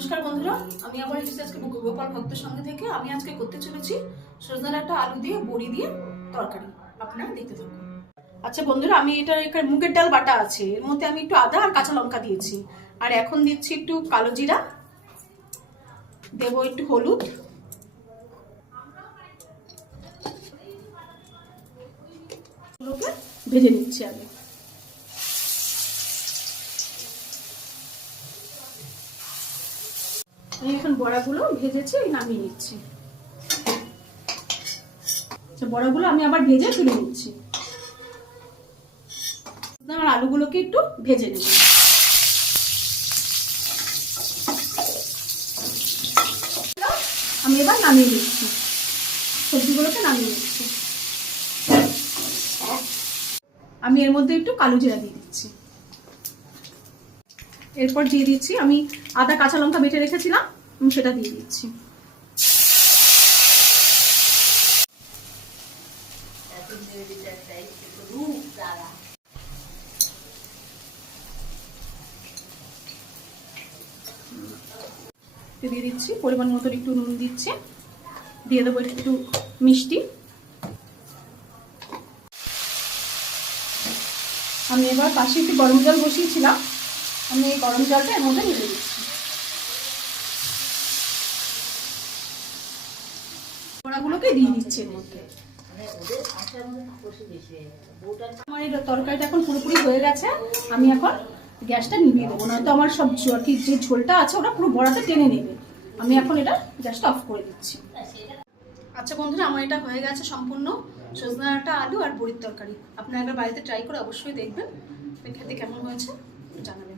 নমস্কার বন্ধুরা, আমি আবার এসেছি আজকে গোপাল ভক্তের সঙ্গে থেকে। আমি আজকে করতে চলেছি সজনে ডাঁটা আলু দিয়ে বড়ি দিয়ে তরকারি। আপনারা দেখতে থাকুন। আচ্ছা বন্ধুরা, আমি এখানে মুগের ডাল বাটা আছে, এর মধ্যে আমি একটু আদা আর কাঁচা লঙ্কা দিয়েছি। আর এখন দিচ্ছি একটু কালো জিরা, দেবো একটু হলুদ, ভেজে নিচ্ছি আগে। আমি এখন বড়াগুলো ভেজেছি, নামিয়ে নিচ্ছি। বড়াগুলো আমি আবার ভেজে তুলে নিচ্ছি। আর আলুগুলোকে একটু ভেজে নেব। আমি এবার নামিয়ে দিচ্ছি, সবজিগুলোকে নামিয়ে দিচ্ছি। আমি এর মধ্যে একটু কালো জিরা দিয়ে দিচ্ছি। এরপর দিয়ে দিচ্ছি আমি আদা কাঁচা লঙ্কা বেটে রেখেছিলাম, আমি সেটা দিয়ে দিচ্ছি। দিয়ে দিচ্ছি পরিমাণ মতো একটু নুন দিচ্ছি, দিয়ে দেবো একটু মিষ্টি। আমি এবার পাশে একটু গরম জল বসিয়েছিলাম, আমি এই গরম জলটা এর মধ্যে ঢেলে দিচ্ছি। বড়াগুলোকে দিয়ে দিচ্ছি এর মধ্যে। আমার এই তরকারিটা এখন পুরোপুরি হয়ে গেছে, আমি এখন গ্যাসটা নিভিয়ে দেবো, নয়তো আমার সব কি যে ঝোলটা আছে ওটা পুরো বড়াতে টেনে নেবে। আমি এখন এটা গ্যাসটা অফ করে দিচ্ছি। আচ্ছা বন্ধুরা, আমার এটা হয়ে গেছে সম্পূর্ণ সজনে ডাঁটা আলু আর বড়ির তরকারি। আপনারা একবার বাড়িতে ট্রাই করে অবশ্যই দেখবেন খেতে কেমন হয়েছে জানাবেন।